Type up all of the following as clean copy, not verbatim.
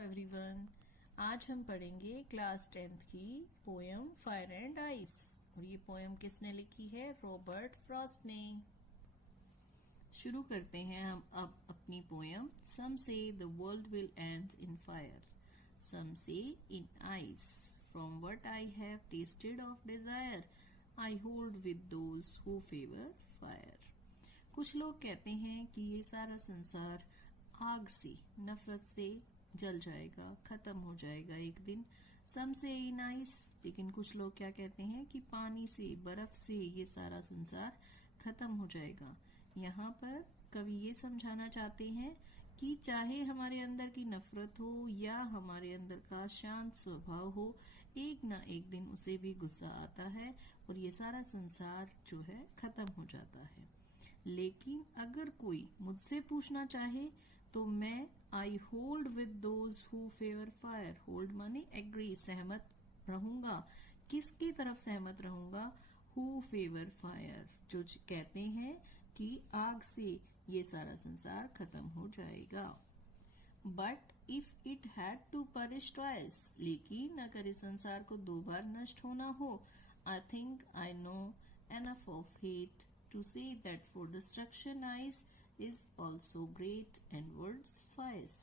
Everyone. आज हम पढ़ेंगे क्लास 10th की पोयम फायर एंड आइस। और ये पोयम किसने लिखी है? रॉबर्ट फ्रॉस्ट ने। शुरू करते हैं हम अब अपनी poem. Some say the world will end in fire, some say in ice. From what I have tasted of desire, I hold with those who favour fire. कुछ लोग कहते हैं कि ये सारा संसार आग से, नफरत से जल जाएगा, खत्म हो जाएगा एक दिन। सम से इन आइस, लेकिन कुछ लोग क्या कहते हैं कि पानी से, बर्फ से ये सारा संसार खत्म हो जाएगा। यहाँ पर कवि ये समझाना चाहते हैं कि चाहे हमारे अंदर की नफरत हो या हमारे अंदर का शांत स्वभाव हो, एक ना एक दिन उसे भी गुस्सा आता है और ये सारा संसार जो है खत्म हो जाता है। लेकिन अगर कोई मुझसे पूछना चाहे तो मैं आई hold with those who favour fire. Hold माने एग्री, सहमत रहूंगा। किसकी तरफ सहमत रहूंगा? हु फेवर फायर, जो कहते हैं कि आग से ये सारा संसार खत्म हो जाएगा। But if it had to perish twice, लेकिन अगर इस संसार को 2 बार नष्ट होना हो, I think I know enough of hate to say that for destruction ice is also great and words fires।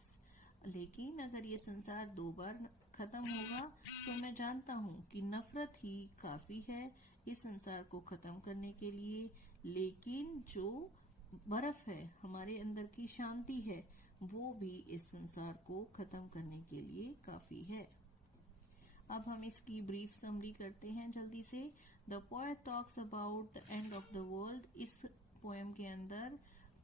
लेकिन अगर ये संसार 2 बार खत्म होगा तो मैं जानता हूँ कि नफरत ही काफी है इस संसार को खत्म करने के लिए। लेकिन जो बर्फ है, हमारे अंदर की शांति है, वो भी इस संसार को खत्म करने के लिए काफी है। अब हम इसकी ब्रीफ समरी करते हैं जल्दी से। The poet talks about the end of the world. इस पोएम के अंदर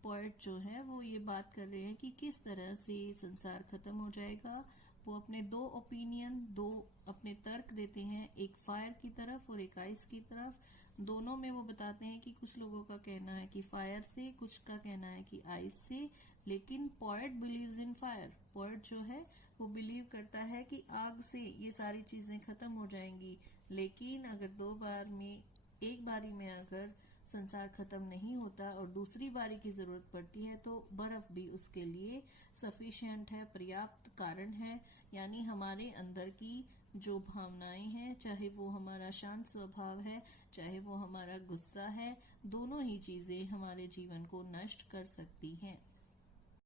पोएट जो है वो ये बात कर रहे हैं कि किस तरह से संसार खत्म हो जाएगा। वो अपने 2 ओपिनियन, 2 अपने तर्क देते हैं, एक फायर की तरफ और एक आइस की तरफ। दोनों में वो बताते हैं कि कुछ लोगों का कहना है कि फायर से, कुछ का कहना है कि आइस से। लेकिन poet believes in fire. Poet जो है वो बिलीव करता है कि आग से ये सारी चीजें खत्म हो जाएंगी। लेकिन अगर 2 बार में, एक बारी में अगर संसार खत्म नहीं होता और दूसरी बारी की जरूरत पड़ती है तो बर्फ भी उसके लिए सफिशिएंट है, पर्याप्त कारण है। यानी हमारे अंदर की जो भावनाएं हैं, चाहे वो हमारा शांत स्वभाव है, चाहे वो हमारा गुस्सा है, दोनों ही चीजें हमारे जीवन को नष्ट कर सकती हैं।